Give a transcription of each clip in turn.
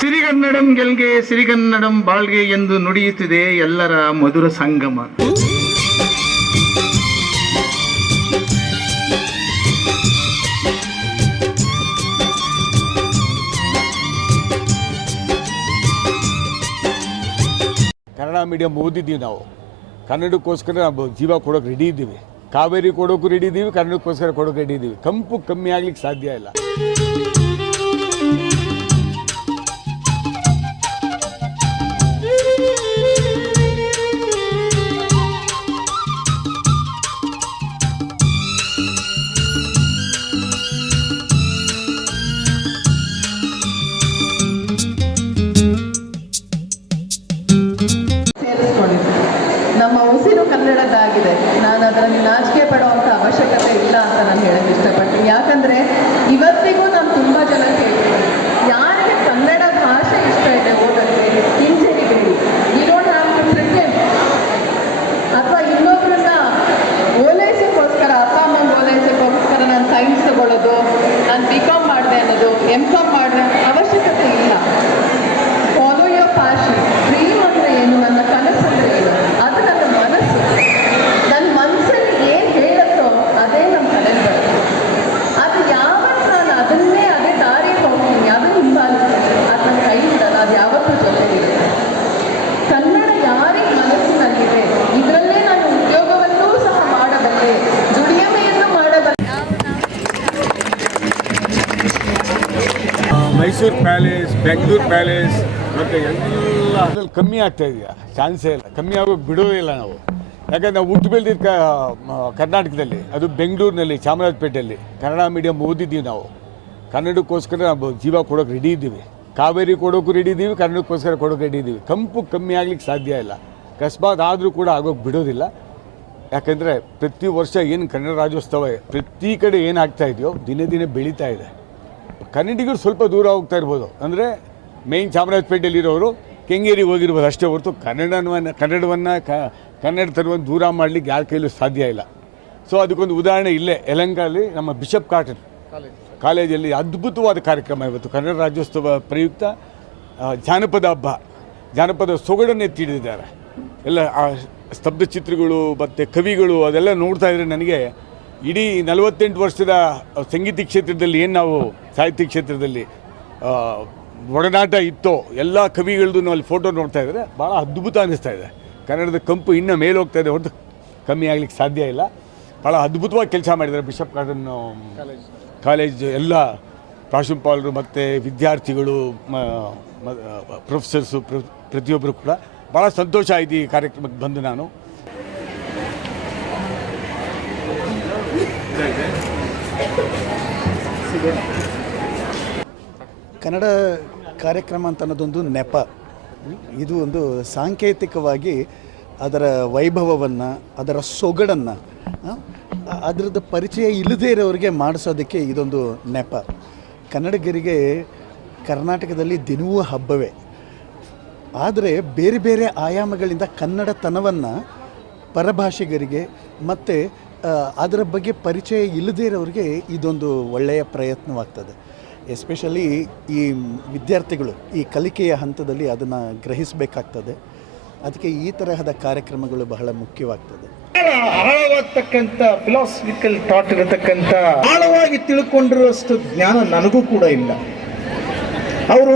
ಸಿರಿಗನ್ನಡಂ ಗೆಲ್ಗೆ ಸಿರಿಗನ್ನಡಂ ಬಾಳ್ಗೆ ಎಂದು ನುಡಿಯುತ್ತಿದೆ ಎಲ್ಲರ ಮಧುರ ಸಂಗಮ. ಕನ್ನಡ ಮೀಡಿಯಂ ಓದಿದ್ದೀವಿ ನಾವು. ಕನ್ನಡಕ್ಕೋಸ್ಕರ ನಾವು ಜೀವ ಕೊಡೋಕೆ ರೆಡಿ ಇದ್ದೀವಿ. ಕಾವೇರಿ ಕೊಡೋಕ್ಕೂ ರೆಡಿ ಇದ್ದೀವಿ, ಕನ್ನಡಕ್ಕೋಸ್ಕರ ಕೊಡೋಕೆ ರೆಡಿ ಇದ್ದೀವಿ. ಕಂಪು ಕಮ್ಮಿ ಆಗ್ಲಿಕ್ಕೆ ಸಾಧ್ಯ ಇಲ್ಲ. ಕನ್ನಡದಾಗಿದೆ ನಾನು ಅದರಲ್ಲಿ ನಾಚಿಕೆ ಪಡುವಂಥ ಅವಶ್ಯಕತೆ ಇಲ್ಲ ಅಂತ ನಾನು ಹೇಳಕ್ಕೆ ಇಷ್ಟಪಡ್ತೀನಿ. ಯಾಕಂದರೆ ಇವತ್ತಿಗೂ ನಾನು ತುಂಬ ಜನ ಕೇಳ್ತೀನಿ. ಯಾರಿಗೆ ಕನ್ನಡ ಭಾಷೆ ಇಷ್ಟ ಇದೆ ಓದಕ್ಕೆ? ಹಿಂಜರಿಬೇಡಿ. ಯು ಡೋಂಟ್ ಅಥವಾ ಇನ್ನೊಬ್ಬರನ್ನ ಓಲೈಸಕ್ಕೋಸ್ಕರ, ಅಪ್ಪ ಅಮ್ಮಂಗೆ ಓಲೈಸಕ್ಕೋಸ್ಕರ ನಾನು ಸೈನ್ಸ್ ತಗೊಳ್ಳೋದು, ನಾನು ಬಿ ಕಾಮ್ ಮಾಡಿದೆ ಅನ್ನೋದು ಎಂ ಕಾಮ್ ಮಾಡಿದೆ ಅವಶ್ಯಕತೆ ಇಲ್ಲ ಫಾಲೋ ಯೋರ್ ಪ್ಯಾಷನ್ ಡ್ರೀಮ್ ಅಂದರೆ ಏನು ನನ್ನ ಕನಸು ಅಂದರೆ ಏನು ಅದು ನನ್ನ ಮನಸ್ಸು ನನ್ನ ಮನಸ್ಸಲ್ಲಿ ಏನು ಹೇಳುತ್ತೋ ಅದೇ ನಮ್ಮ ತಲೆಯಲ್ಲಿ ಬರುತ್ತೆ ಅದು ಯಾವತ್ತು ನಾನು ಅದನ್ನೇ ಅದೇ ದಾರಿಗೆ ಹೋಗ್ತೀನಿ ಅದು ಹಿಂಬಾಲಿಸ್ತದೆ ಅದು ನನ್ನ ಕೈ ಬಿಡಲ್ಲ ಅದು ಯಾವತ್ತೂ ಜೊತೆಗಿರುತ್ತೆ ಕನ್ನಡ ಯಾರಿಗೆ ಮನಸ್ಸಿನಲ್ಲಿದೆ ಇದರಲ್ಲೇ ನಾನು ಉದ್ಯೋಗವನ್ನೂ ಸಹ ಮಾಡಬಲ್ಲೆ ದುಡಿಮೆಯನ್ನು ಮಾಡಬಲ್ಲೆ ಮೈಸೂರು ಪ್ಯಾಲೇಸ್, ಬೆಂಗಳೂರು ಪ್ಯಾಲೇಸ್ ಮತ್ತು ಎಲ್ಲ ಅದ್ರಲ್ಲಿ ಕಮ್ಮಿ ಆಗ್ತಾ ಇದೆಯಾ? ಚಾನ್ಸೇ ಇಲ್ಲ. ಕಮ್ಮಿ ಆಗೋ ಬಿಡೋದೇ ಇಲ್ಲ ನಾವು. ಯಾಕಂದ್ರೆ ನಾವು ಹುಟ್ಟು ಬೆಳೆದಿದ್ದ ಕರ್ನಾಟಕದಲ್ಲಿ, ಅದು ಬೆಂಗಳೂರಿನಲ್ಲಿ, ಚಾಮರಾಜಪೇಟೆಯಲ್ಲಿ. ಕನ್ನಡ ಮೀಡಿಯಂ ಓದಿದ್ದೀವಿ ನಾವು. ಕನ್ನಡಕ್ಕೋಸ್ಕರ ನಾವು ಜೀವ ಕೊಡೋಕೆ ರೆಡಿ ಇದ್ದೀವಿ. ಕಾವೇರಿ ಕೊಡೋಕ್ಕೂ ರೆಡಿ ಇದ್ದೀವಿ, ಕನ್ನಡಕ್ಕೋಸ್ಕರ ಕೊಡೋಕೆ ರೆಡಿ ಇದ್ದೀವಿ. ಕಂಪು ಕಮ್ಮಿ ಆಗ್ಲಿಕ್ಕೆ ಸಾಧ್ಯ ಇಲ್ಲ. ಅಕಸ್ಮಾತ್ ಆದರೂ ಕೂಡ ಆಗೋಕ್ಕೆ ಬಿಡೋದಿಲ್ಲ. ಯಾಕಂದರೆ ಪ್ರತಿ ವರ್ಷ ಏನು ಕನ್ನಡ ರಾಜ್ಯೋತ್ಸವ, ಪ್ರತಿ ಕಡೆ ಏನು ಇದೆಯೋ, ದಿನೇ ದಿನೇ ಬೆಳೀತಾ ಇದೆ. ಕನ್ನಡಿಗರು ಸ್ವಲ್ಪ ದೂರ ಹೋಗ್ತಾ ಇರ್ಬೋದು. ಅಂದರೆ ಮೇಯ್ನ್ ಚಾಮರಾಜಪೇಟೆಯಲ್ಲಿರೋರು ಕೆಂಗೇರಿಗೆ ಹೋಗಿರ್ಬೋದು ಅಷ್ಟೇ ಹೊರತು ಕನ್ನಡವನ್ನು ಕನ್ನಡವನ್ನು ಕನ್ನಡ ತರುವನ್ನು ದೂರ ಮಾಡಲಿಕ್ಕೆ ಯಾರ ಕೈಲೂ ಸಾಧ್ಯ ಇಲ್ಲ. ಸೊ ಅದಕ್ಕೊಂದು ಉದಾಹರಣೆ ಇಲ್ಲೇ ಯಲಂಕಲ್ಲಿ ನಮ್ಮ ಬಿಷಪ್ ಕಾಟನ್ ಕಾಲೇಜಲ್ಲಿ ಅದ್ಭುತವಾದ ಕಾರ್ಯಕ್ರಮ ಇವತ್ತು. ಕನ್ನಡ ರಾಜ್ಯೋತ್ಸವ ಪ್ರಯುಕ್ತ ಜಾನಪದ ಹಬ್ಬ, ಜಾನಪದ ಸೊಗಡನ್ನು ಎತ್ತಿಡಿದ್ದಾರೆ ಎಲ್ಲ ಸ್ತಬ್ಧ ಚಿತ್ರಗಳು, ಮತ್ತು ಕವಿಗಳು ಅದೆಲ್ಲ ನೋಡ್ತಾ ಇದ್ರೆ ನನಗೆ ಇಡೀ ನಲವತ್ತೆಂಟು ವರ್ಷದ ಸಂಗೀತ ಕ್ಷೇತ್ರದಲ್ಲಿ ಏನು ನಾವು ಸಾಹಿತ್ಯ ಕ್ಷೇತ್ರದಲ್ಲಿ ಒಡನಾಟ ಇತ್ತೋ, ಎಲ್ಲ ಕವಿಗಳದ್ದು ನಾವು ಅಲ್ಲಿ ಫೋಟೋ ನೋಡ್ತಾ ಇದ್ರೆ ಭಾಳ ಅದ್ಭುತ ಅನ್ನಿಸ್ತಾ ಇದೆ. ಕನ್ನಡದ ಕಂಪು ಇನ್ನೂ ಮೇಲೆ ಹೋಗ್ತಾ ಇದೆ, ಹೊರತು ಕಮ್ಮಿ ಆಗ್ಲಿಕ್ಕೆ ಸಾಧ್ಯ ಇಲ್ಲ. ಭಾಳ ಅದ್ಭುತವಾಗಿ ಕೆಲಸ ಮಾಡಿದ್ದಾರೆ ಬಿಷಪ್ ಕಾಟನ್ ಕಾಲೇಜ್ ಎಲ್ಲ ಪ್ರಾಂಶುಪಾಲರು ಮತ್ತು ವಿದ್ಯಾರ್ಥಿಗಳು ಪ್ರೊಫೆಸರ್ಸು ಪ್ರತಿಯೊಬ್ಬರು ಕೂಡ. ಭಾಳ ಸಂತೋಷ ಆಯ್ತು ಈ ಕಾರ್ಯಕ್ರಮಕ್ಕೆ ಬಂದು ನಾನು. ಕನ್ನಡ ಕಾರ್ಯಕ್ರಮ ಅಂತ ಅನ್ನೋದೊಂದು ನೆಪ. ಇದು ಒಂದು ಸಾಂಕೇತಿಕವಾಗಿ ಅದರ ವೈಭವವನ್ನು, ಅದರ ಸೊಗಡನ್ನು ಅದರದ್ದು ಪರಿಚಯ ಇಲ್ಲದೇ ಇರೋರಿಗೆ ಮಾಡಿಸೋದಕ್ಕೆ ಇದೊಂದು ನೆಪ. ಕನ್ನಡಿಗರಿಗೆ ಕರ್ನಾಟಕದಲ್ಲಿ ದಿನವೂ ಹಬ್ಬವೇ. ಆದರೆ ಬೇರೆ ಬೇರೆ ಆಯಾಮಗಳಿಂದ ಕನ್ನಡತನವನ್ನು ಪರಭಾಷಿಗರಿಗೆ ಮತ್ತು ಅದರ ಬಗ್ಗೆ ಪರಿಚಯ ಇಲ್ಲದೇ ಇರೋರಿಗೆ ಇದೊಂದು ಒಳ್ಳೆಯ ಪ್ರಯತ್ನವಾಗ್ತದೆ. ಎಸ್ಪೆಷಲಿ ಈ ವಿದ್ಯಾರ್ಥಿಗಳು ಈ ಕಲಿಕೆಯ ಹಂತದಲ್ಲಿ ಅದನ್ನು ಗ್ರಹಿಸಬೇಕಾಗ್ತದೆ. ಅದಕ್ಕೆ ಈ ತರಹದ ಕಾರ್ಯಕ್ರಮಗಳು ಬಹಳ ಮುಖ್ಯವಾಗ್ತದೆ. ಆಳವಾಗ್ತಕ್ಕಂಥ ಫಿಲಾಸಫಿಕಲ್ ಥಾಟ್ ಇರತಕ್ಕಂಥ ಆಳವಾಗಿ ತಿಳ್ಕೊಂಡಿರುವಷ್ಟು ಜ್ಞಾನ ನನಗೂ ಕೂಡ ಇಲ್ಲ. ಅವರು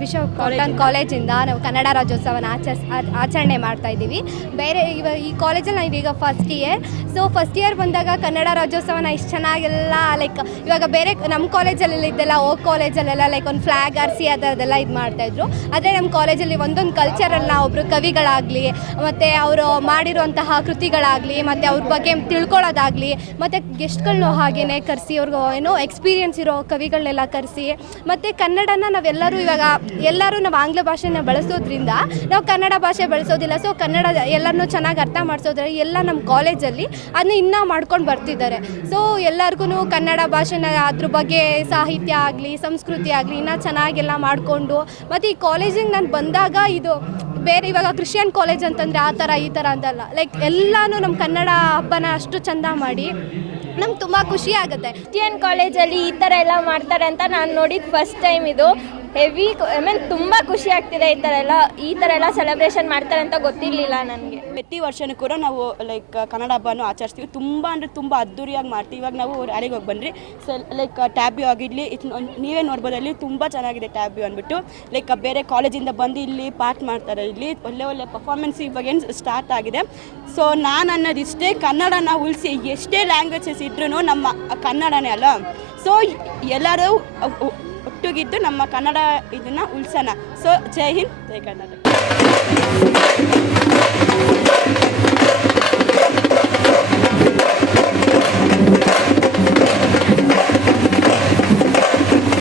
ಬಿಷಪ್ ಕಾಟನ್ ಕಾಲೇಜಿಂದ ನಾವು ಕನ್ನಡ ರಾಜ್ಯೋತ್ಸವನ ಆಚರಿಸ್ ಆಚರಣೆ ಮಾಡ್ತಾ ಇದ್ದೀವಿ. ಬೇರೆ ಇವಾಗ ಈ ಕಾಲೇಜಲ್ಲಿ ನಾವು ಈಗ first year so first year Kannada Kannada ರಾಜ್ಯೋತ್ಸವನ ಇಷ್ಟು ಚೆನ್ನಾಗೆಲ್ಲ ಲೈಕ್ ಇವಾಗ ಬೇರೆ ನಮ್ಮ ಕಾಲೇಜಲ್ಲೆಲ್ಲ ಇದ್ದೆಲ್ಲ, ಓ ಕಾಲೇಜಲ್ಲೆಲ್ಲ ಲೈಕ್ ಒಂದು ಫ್ಲ್ಯಾಗ್ ಆರಿಸಿ ಆ ಥರದ್ದೆಲ್ಲ ಇದು ಮಾಡ್ತಾಯಿದ್ರು ಆದರೆ ನಮ್ಮ ಕಾಲೇಜಲ್ಲಿ ಒಂದೊಂದು ಕಲ್ಚರನ್ನ ಒಬ್ಬರು ಕವಿಗಳಾಗಲಿ, ಮತ್ತು ಅವರು ಮಾಡಿರುವಂತಹ ಕೃತಿಗಳಾಗಲಿ, ಮತ್ತು ಅವ್ರ ಬಗ್ಗೆ ತಿಳ್ಕೊಳ್ಳೋದಾಗಲಿ ಮತ್ತು ಗೆಸ್ಟ್ಗಳನ್ನೂ ಹಾಗೇ ಕರೆಸಿ, ಅವ್ರಿಗೂ ಏನೋ ಎಕ್ಸ್ಪೀರಿಯನ್ಸ್ ಇರೋ ಕವಿಗಳನ್ನೆಲ್ಲ ಕರೆಸಿ, ಮತ್ತು ಕನ್ನಡನ ನಾವೆಲ್ಲರೂ ಇವಾಗ ಎಲ್ಲರೂ ನಾವು ಆಂಗ್ಲ ಭಾಷೆನ ಬಳಸೋದ್ರಿಂದ ನಾವು ಕನ್ನಡ ಭಾಷೆ ಬಳಸೋದಿಲ್ಲ. ಸೊ ಕನ್ನಡ ಎಲ್ಲರನ್ನೂ ಚೆನ್ನಾಗಿ ಅರ್ಥ ಮಾಡಿಸೋದ್ರೆ ಎಲ್ಲ ನಮ್ಮ ಕಾಲೇಜಲ್ಲಿ ಅದನ್ನ ಇನ್ನೂ ಮಾಡ್ಕೊಂಡು ಬರ್ತಿದ್ದಾರೆ. ಸೊ ಎಲ್ಲರಿಗೂ ಕನ್ನಡ ಭಾಷೆನ ಅದ್ರ ಬಗ್ಗೆ ಸಾಹಿತ್ಯ ಆಗಲಿ, ಸಂಸ್ಕೃತಿ ಆಗಲಿ ಇನ್ನೂ ಚೆನ್ನಾಗೆಲ್ಲ ಮಾಡಿಕೊಂಡು, ಮತ್ತು ಈ ಕಾಲೇಜಿಗೆ ನಾನು ಬಂದಾಗ ಇದು ಬೇರೆ ಇವಾಗ ಕ್ರಿಶ್ಚಿಯನ್ ಕಾಲೇಜ್ ಅಂತಂದರೆ ಆ ಥರ ಈ ಥರ ಅಂತಲ್ಲ. ಲೈಕ್ ಎಲ್ಲನೂ ನಮ್ಮ ಕನ್ನಡ ಹಬ್ಬನ ಅಷ್ಟು ಚಂದ ಮಾಡಿ ನಮ್ಗೆ ತುಂಬ ಖುಷಿ ಆಗುತ್ತೆ. ಕ್ರಿಶ್ಚಿಯನ್ ಕಾಲೇಜಲ್ಲಿ ಈ ಥರ ಎಲ್ಲ ಮಾಡ್ತಾರೆ ಅಂತ ನಾನು ನೋಡಿದ್ದು ಫಸ್ಟ್ ಟೈಮ್ ಇದು. ಹೆವಿ ಐ ಮೀನ್ ತುಂಬ ಖುಷಿ ಆಗ್ತಿದೆ ಈ ಥರ ಎಲ್ಲ ಈ ಥರ ಎಲ್ಲ ಸೆಲೆಬ್ರೇಷನ್ ಮಾಡ್ತಾರೆ ಅಂತ ಗೊತ್ತಿರಲಿಲ್ಲ ನನಗೆ. ಪ್ರತಿ ವರ್ಷನೂ ಕೂಡ ನಾವು ಲೈಕ್ ಕನ್ನಡ ಹಬ್ಬನೂ ಆಚರಿಸ್ತೀವಿ. ತುಂಬ ಅಂದರೆ ತುಂಬ ಅದ್ದೂರಿಯಾಗಿ ಮಾಡ್ತೀವಿ. ಇವಾಗ ನಾವು ರ್ಯಾಲಿಗೆ ಹೋಗಿ ಬಂದ್ರಿ. ಸೊ ಲೈಕ್ ಟ್ಯಾಬ್ಯೂ ಆಗಿರಲಿ ನೀವೇ ನೋಡ್ಬೋದು ಅಲ್ಲಿ ತುಂಬ ಚೆನ್ನಾಗಿದೆ ಟ್ಯಾಬ್ಯೂ ಅಂದ್ಬಿಟ್ಟು. ಲೈಕ್ ಬೇರೆ ಕಾಲೇಜಿಂದ ಬಂದು ಇಲ್ಲಿ ಪಾರ್ಟ್ ಮಾಡ್ತಾರೆ ಇಲ್ಲಿ. ಒಳ್ಳೆ ಒಳ್ಳೆ ಪರ್ಫಾರ್ಮೆನ್ಸ್ ಇವಾಗ ಏನು ಸ್ಟಾರ್ಟ್ ಆಗಿದೆ. ಸೊ ನಾನು ಅನ್ನೋದಿಷ್ಟೇ ಕನ್ನಡನ ಉಳಿಸಿ ಎಷ್ಟೇ ಲ್ಯಾಂಗ್ವೇಜಸ್ ಇದ್ರೂ ನಮ್ಮ ಕನ್ನಡನೇ ಅಲ್ಲ. ಸೊ ಎಲ್ಲರೂ ಒಟ್ಟುಗಿದ್ದು ನಮ್ಮ ಕನ್ನಡ ಇದನ್ನು ಉಳಿಸೋಣ. ಸೊ ಜೈ ಹಿಂದ್ ಜೈ ಕರ್ನಾಟಕ.